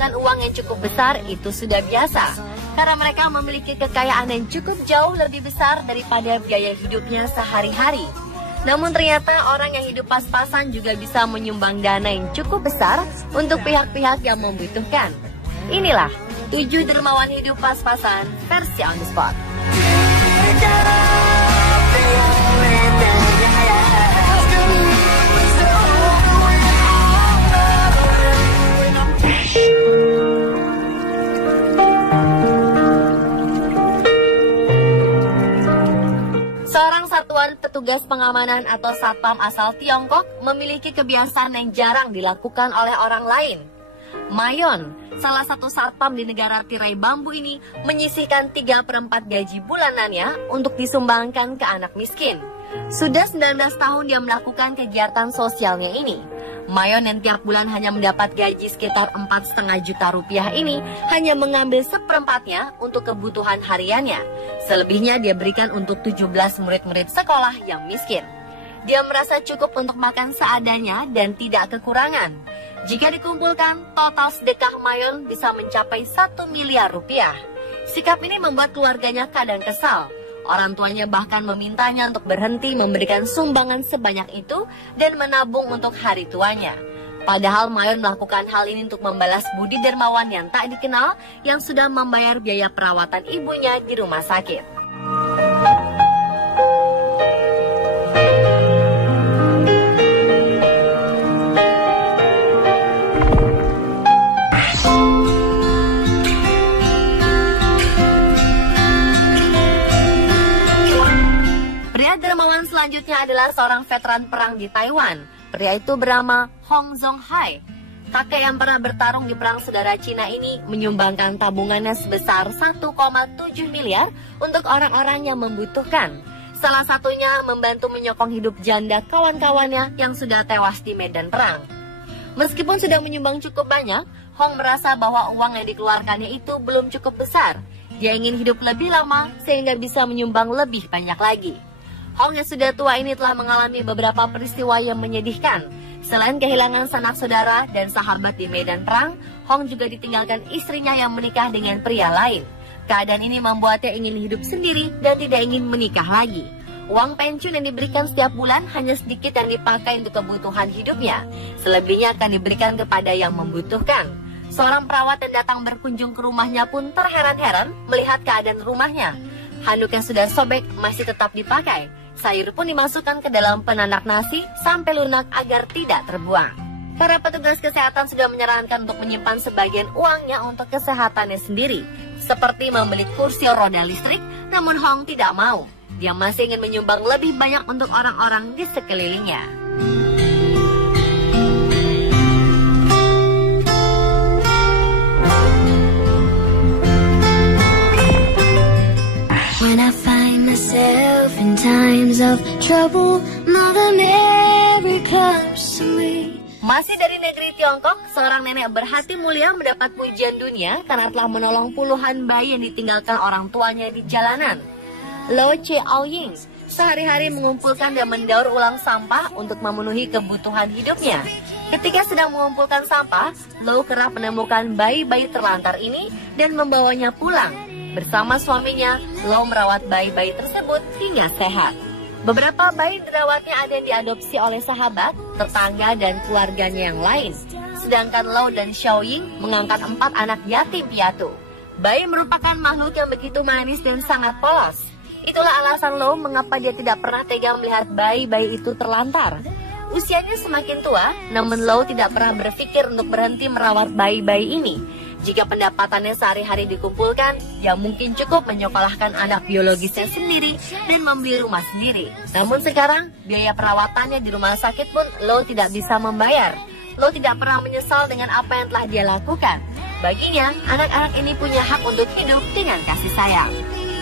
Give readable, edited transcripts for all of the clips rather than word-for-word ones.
menyumbangkan uang yang cukup besar itu sudah biasa, karena mereka memiliki kekayaan yang cukup jauh lebih besar daripada biaya hidupnya sehari-hari. Namun ternyata orang yang hidup pas-pasan juga bisa menyumbang dana yang cukup besar untuk pihak-pihak yang membutuhkan. Inilah 7 dermawan hidup pas-pasan versi On The Spot. Seorang satuan petugas pengamanan atau satpam asal Tiongkok memiliki kebiasaan yang jarang dilakukan oleh orang lain. Mayon, salah satu satpam di negara tirai bambu ini, menyisihkan 3/4 gaji bulanannya untuk disumbangkan ke anak miskin. Sudah 19 tahun dia melakukan kegiatan sosialnya ini. Mayon yang tiap bulan hanya mendapat gaji sekitar 4,5 juta rupiah ini hanya mengambil 1/4-nya untuk kebutuhan hariannya. Selebihnya dia berikan untuk 17 murid-murid sekolah yang miskin. Dia merasa cukup untuk makan seadanya dan tidak kekurangan. Jika dikumpulkan, total sedekah Mayon bisa mencapai 1 miliar rupiah. Sikap ini membuat keluarganya kadang kesal. Orang tuanya bahkan memintanya untuk berhenti memberikan sumbangan sebanyak itu dan menabung untuk hari tuanya. Padahal Mayon melakukan hal ini untuk membalas budi dermawan yang tak dikenal yang sudah membayar biaya perawatan ibunya di rumah sakit. Dermawan selanjutnya adalah seorang veteran perang di Taiwan. Pria itu bernama Hong Zhonghai. Kakek yang pernah bertarung di perang saudara Cina ini menyumbangkan tabungannya sebesar 1,7 miliar untuk orang-orang yang membutuhkan. Salah satunya membantu menyokong hidup janda kawan-kawannya yang sudah tewas di medan perang. Meskipun sudah menyumbang cukup banyak, Hong merasa bahwa uang yang dikeluarkannya itu belum cukup besar. Dia ingin hidup lebih lama sehingga bisa menyumbang lebih banyak lagi. Hong yang sudah tua ini telah mengalami beberapa peristiwa yang menyedihkan. Selain kehilangan sanak saudara dan sahabat di medan perang, Hong juga ditinggalkan istrinya yang menikah dengan pria lain. Keadaan ini membuatnya ingin hidup sendiri dan tidak ingin menikah lagi. Uang pensiun yang diberikan setiap bulan hanya sedikit yang dipakai untuk kebutuhan hidupnya. Selebihnya akan diberikan kepada yang membutuhkan. Seorang perawat yang datang berkunjung ke rumahnya pun terheran-heran melihat keadaan rumahnya. Handuk yang sudah sobek masih tetap dipakai. Sayur pun dimasukkan ke dalam penanak nasi sampai lunak agar tidak terbuang. Para petugas kesehatan sudah menyarankan untuk menyimpan sebagian uangnya untuk kesehatannya sendiri, seperti membeli kursi roda listrik, namun Hong tidak mau. Dia masih ingin menyumbang lebih banyak untuk orang-orang di sekelilingnya. When I find myself in times of trouble, Mother Mary comes to me. Masih dari negeri Tiongkok, seorang nenek berhati mulia mendapat pujian dunia karena telah menolong puluhan bayi yang ditinggalkan orang tuanya di jalanan. Lo Che-Aoying sehari-hari mengumpulkan dan mendaur ulang sampah untuk memenuhi kebutuhan hidupnya. Ketika sedang mengumpulkan sampah, Lo kerap menemukan bayi-bayi terlantar ini dan membawanya pulang. Bersama suaminya, Lo merawat bayi-bayi tersebut hingga sehat. Beberapa bayi dirawatnya ada yang diadopsi oleh sahabat, tetangga, dan keluarganya yang lain. Sedangkan Lo dan Xiaoying mengangkat 4 anak yatim piatu. Bayi merupakan makhluk yang begitu manis dan sangat polos. Itulah alasan Lo mengapa dia tidak pernah tega melihat bayi-bayi itu terlantar. Usianya semakin tua, namun Lo tidak pernah berpikir untuk berhenti merawat bayi-bayi ini. Jika pendapatannya sehari-hari dikumpulkan, ya mungkin cukup menyekolahkan anak biologisnya sendiri dan membeli rumah sendiri. Namun sekarang, biaya perawatannya di rumah sakit pun Lo tidak bisa membayar. Lo tidak pernah menyesal dengan apa yang telah dia lakukan. Baginya, anak-anak ini punya hak untuk hidup dengan kasih sayang.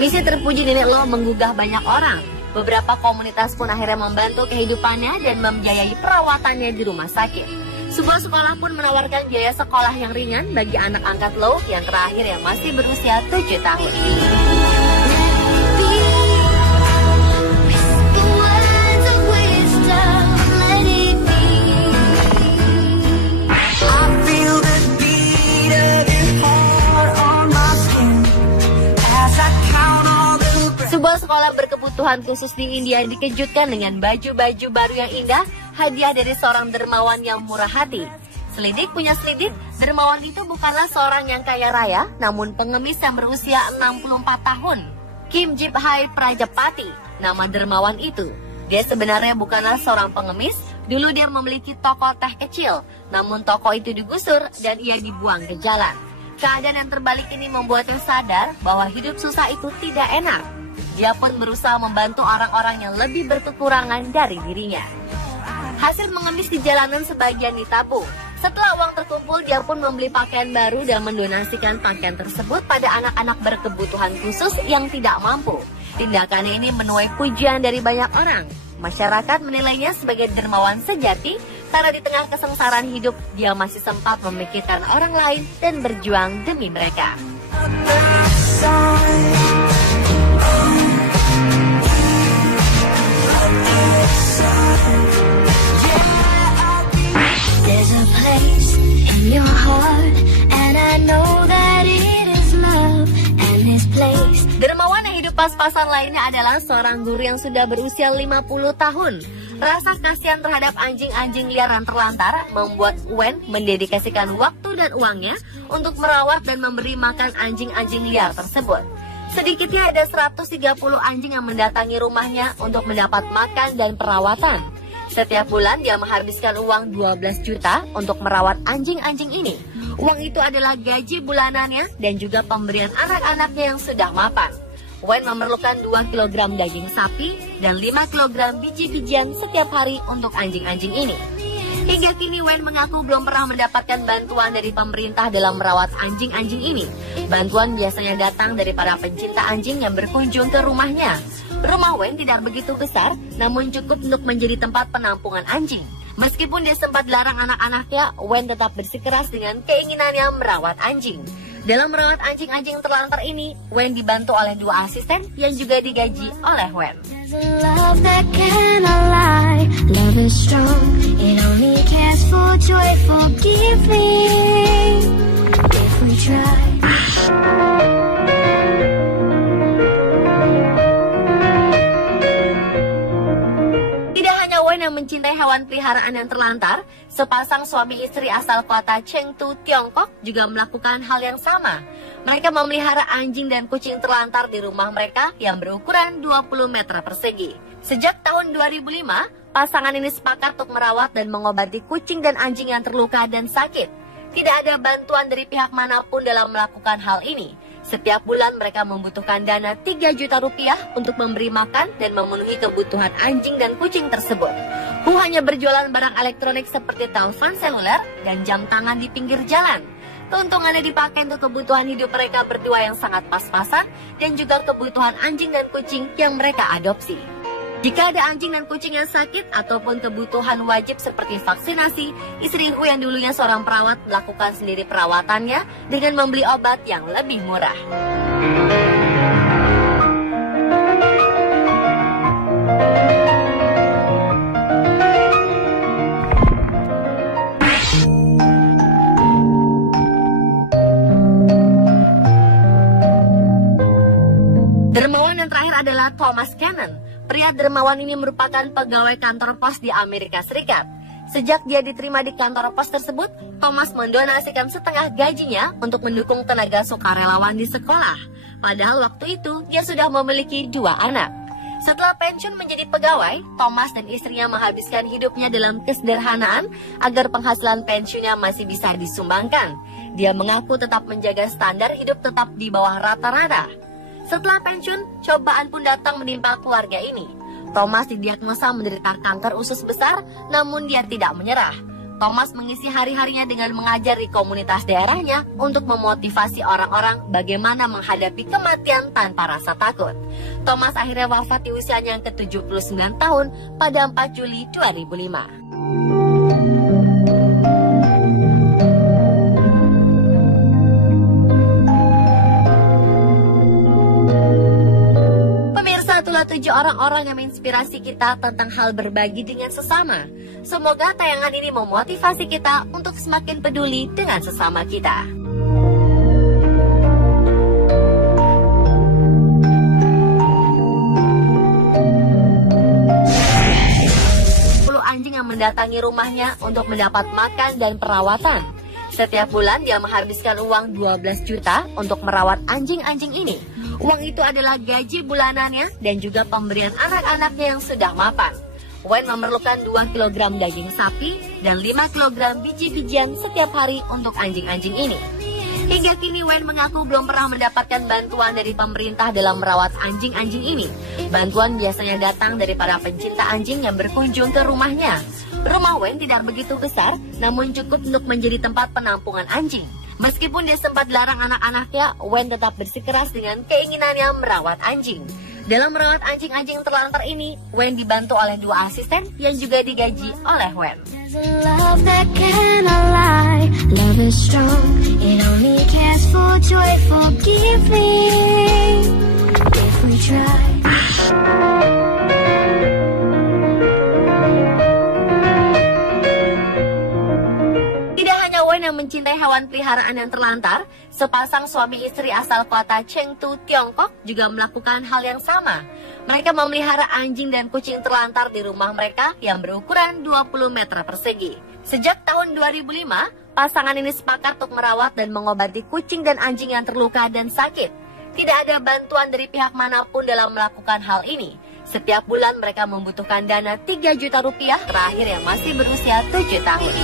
Misi terpuji nenek Lo menggugah banyak orang. Beberapa komunitas pun akhirnya membantu kehidupannya dan membiayai perawatannya di rumah sakit. Sebuah sekolah pun menawarkan biaya sekolah yang ringan bagi anak angkat Lo yang terakhir yang masih berusia 7 tahun. Sebuah sekolah berkebutuhan khusus di India dikejutkan dengan baju-baju baru yang indah, hadiah dari seorang dermawan yang murah hati. Selidik punya selidik, dermawan itu bukanlah seorang yang kaya raya, namun pengemis yang berusia 64 tahun. Kim Jip Hai Prajapati, nama dermawan itu. Dia sebenarnya bukanlah seorang pengemis, dulu dia memiliki toko teh kecil, namun toko itu digusur dan ia dibuang ke jalan. Keadaan yang terbalik ini membuatnya sadar bahwa hidup susah itu tidak enak. Dia pun berusaha membantu orang-orang yang lebih berkekurangan dari dirinya. Hasil mengemis di jalanan sebagian ditabung. Setelah uang terkumpul, dia pun membeli pakaian baru dan mendonasikan pakaian tersebut pada anak-anak berkebutuhan khusus yang tidak mampu. Tindakannya ini menuai pujian dari banyak orang. Masyarakat menilainya sebagai dermawan sejati karena di tengah kesengsaraan hidup, dia masih sempat memikirkan orang lain dan berjuang demi mereka. There's a place in your heart, and I know that it is love, and this place. Dermawan yang hidup pas-pasan lainnya adalah seorang guru yang sudah berusia 50 tahun. Rasa kasihan terhadap anjing-anjing liar yang terlantar membuat Wen mendedikasikan waktu dan uangnya untuk merawat dan memberi makan anjing-anjing liar tersebut. Sedikitnya ada 130 anjing yang mendatangi rumahnya untuk mendapat makan dan perawatan. Setiap bulan dia menghabiskan uang 12 juta untuk merawat anjing-anjing ini. Uang itu adalah gaji bulanannya dan juga pemberian anak-anaknya yang sudah mapan. Wen memerlukan 2 kg daging sapi dan 5 kg biji-bijian setiap hari untuk anjing-anjing ini. Hingga kini Wen mengaku belum pernah mendapatkan bantuan dari pemerintah dalam merawat anjing-anjing ini. Bantuan biasanya datang dari para pencinta anjing yang berkunjung ke rumahnya. Rumah Wen tidak begitu besar, namun cukup untuk menjadi tempat penampungan anjing. Meskipun dia sempat dilarang anak-anaknya, Wen tetap bersikeras dengan keinginannya merawat anjing. Dalam merawat anjing-anjing terlantar ini, Wen dibantu oleh 2 asisten yang juga digaji oleh Wen. Love that cannot lie, love is strong, it only cares for joy, forgiving, if we try. Yang mencintai hewan peliharaan yang terlantar, sepasang suami istri asal kota Chengdu, Tiongkok juga melakukan hal yang sama. Mereka memelihara anjing dan kucing terlantar di rumah mereka yang berukuran 20 meter persegi. Sejak tahun 2005, pasangan ini sepakat untuk merawat dan mengobati kucing dan anjing yang terluka dan sakit. Tidak ada bantuan dari pihak manapun dalam melakukan hal ini. Setiap bulan mereka membutuhkan dana 3 juta rupiah untuk memberi makan dan memenuhi kebutuhan anjing dan kucing tersebut. Hu hanya berjualan barang elektronik seperti telepon seluler dan jam tangan di pinggir jalan. Keuntungannya dipakai untuk kebutuhan hidup mereka berdua yang sangat pas-pasan dan juga kebutuhan anjing dan kucing yang mereka adopsi. Jika ada anjing dan kucing yang sakit ataupun kebutuhan wajib seperti vaksinasi, istri Hu yang dulunya seorang perawat melakukan sendiri perawatannya dengan membeli obat yang lebih murah. Dermawan yang terakhir adalah Thomas Cannon. Pria dermawan ini merupakan pegawai kantor pos di Amerika Serikat. Sejak dia diterima di kantor pos tersebut, Thomas mendonasikan setengah gajinya untuk mendukung tenaga sukarelawan di sekolah. Padahal waktu itu dia sudah memiliki 2 anak. Setelah pensiun menjadi pegawai, Thomas dan istrinya menghabiskan hidupnya dalam kesederhanaan agar penghasilan pensiunnya masih bisa disumbangkan. Dia mengaku tetap menjaga standar hidup tetap di bawah rata-rata. Setelah pensiun, cobaan pun datang menimpa keluarga ini. Thomas didiagnosa menderita kanker usus besar, namun dia tidak menyerah. Thomas mengisi hari-harinya dengan mengajar di komunitas daerahnya untuk memotivasi orang-orang bagaimana menghadapi kematian tanpa rasa takut. Thomas akhirnya wafat di usianya yang ke-79 tahun pada 4 Juli 2005. Itulah 7 orang-orang yang menginspirasi kita tentang hal berbagi dengan sesama. Semoga tayangan ini memotivasi kita untuk semakin peduli dengan sesama kita. mendatangi rumahnya untuk mendapat makan dan perawatan. Setiap bulan dia menghabiskan uang 12 juta untuk merawat anjing-anjing ini. Uang itu adalah gaji bulanannya dan juga pemberian anak-anaknya yang sudah mapan. Wayne memerlukan 2 kg daging sapi dan 5 kg biji-bijian setiap hari untuk anjing-anjing ini. Hingga kini Wayne mengaku belum pernah mendapatkan bantuan dari pemerintah dalam merawat anjing-anjing ini. Bantuan biasanya datang dari para pencinta anjing yang berkunjung ke rumahnya. Rumah Wayne tidak begitu besar, namun cukup untuk menjadi tempat penampungan anjing. Meskipun dia sempat dilarang anak-anaknya, Wayne tetap bersikeras dengan keinginannya merawat anjing. Dalam merawat anjing-anjing terlantar ini, Wayne dibantu oleh 2 asisten yang juga digaji oleh Wayne. Love that cannot lie, love is strong, it only cares for joy, forgive me if we try. Tidak hanya Wayne yang mencintai hewan peliharaan yang terlantar, sepasang suami istri asal kota Chengdu, Tiongkok juga melakukan hal yang sama. Mereka memelihara anjing dan kucing terlantar di rumah mereka yang berukuran 20 meter persegi. Sejak tahun 2005, pasangan ini sepakat untuk merawat dan mengobati kucing dan anjing yang terluka dan sakit. Tidak ada bantuan dari pihak manapun dalam melakukan hal ini. Setiap bulan mereka membutuhkan dana 3 juta rupiah terakhir yang masih berusia 7 tahun.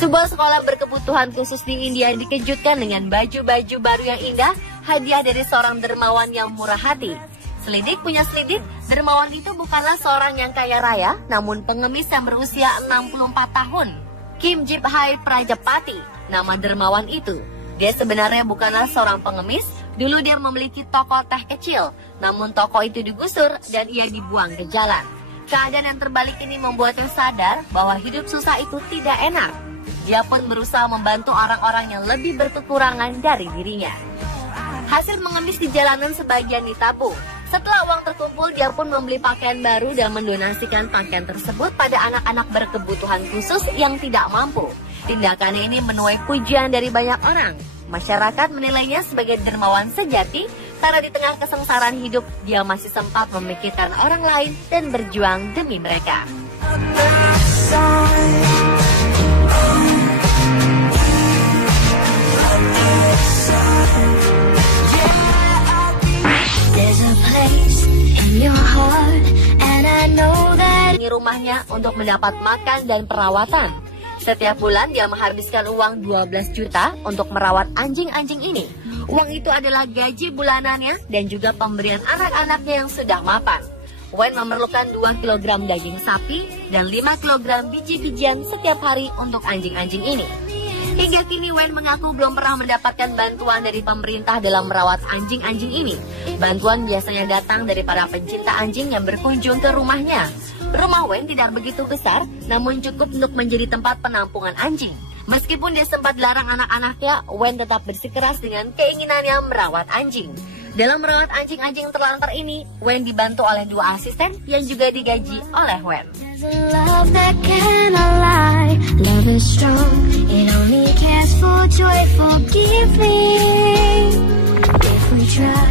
Sebuah sekolah berkebutuhan khusus di India dikejutkan dengan baju-baju baru yang indah, hadiah dari seorang dermawan yang murah hati. Selidik punya selidik, dermawan itu bukanlah seorang yang kaya raya, namun pengemis yang berusia 64 tahun. Kim Jip Hai Prajapati, nama dermawan itu. Dia sebenarnya bukanlah seorang pengemis, dulu dia memiliki toko teh kecil, namun toko itu digusur dan ia dibuang ke jalan. Keadaan yang terbalik ini membuatnya sadar bahwa hidup susah itu tidak enak. Dia pun berusaha membantu orang-orang yang lebih berkekurangan dari dirinya. Hasil mengemis di jalanan sebagian ditabung. Setelah uang terkumpul, dia pun membeli pakaian baru dan mendonasikan pakaian tersebut pada anak-anak berkebutuhan khusus yang tidak mampu. Tindakannya ini menuai pujian dari banyak orang. Masyarakat menilainya sebagai dermawan sejati karena di tengah kesengsaraan hidup, dia masih sempat memikirkan orang lain dan berjuang demi mereka. Rumahnya untuk mendapat makan dan perawatan. Setiap bulan dia menghabiskan uang 12 juta untuk merawat anjing-anjing ini. Uang itu adalah gaji bulanannya dan juga pemberian anak-anaknya yang sudah mapan. Wayne memerlukan 2 kg daging sapi dan 5 kg biji-bijian setiap hari untuk anjing-anjing ini. Hingga kini Wayne mengaku belum pernah mendapatkan bantuan dari pemerintah dalam merawat anjing-anjing ini. Bantuan biasanya datang dari para pencinta anjing yang berkunjung ke rumahnya. Rumah Wayne tidak begitu besar, namun cukup untuk menjadi tempat penampungan anjing. Meskipun dia sempat dilarang anak-anaknya, Wayne tetap bersikeras dengan keinginannya merawat anjing. Dalam merawat anjing-anjing terlantar ini, Wayne dibantu oleh 2 asisten yang juga digaji oleh Wayne. Love that cannot lie, love is strong, it only cares for joy, forgive me if we try.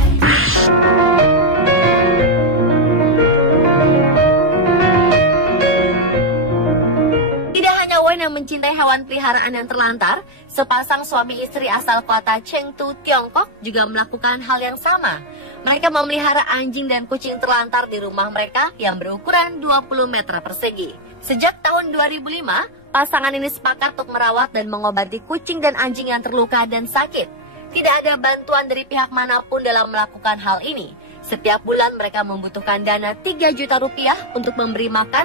Yang mencintai hewan peliharaan yang terlantar, sepasang suami istri asal kota Chengdu, Tiongkok juga melakukan hal yang sama. Mereka memelihara anjing dan kucing terlantar di rumah mereka yang berukuran 20 meter persegi. Sejak tahun 2005, pasangan ini sepakat untuk merawat dan mengobati kucing dan anjing yang terluka dan sakit. Tidak ada bantuan dari pihak manapun dalam melakukan hal ini. Setiap bulan mereka membutuhkan dana 3 juta rupiah untuk memberi makan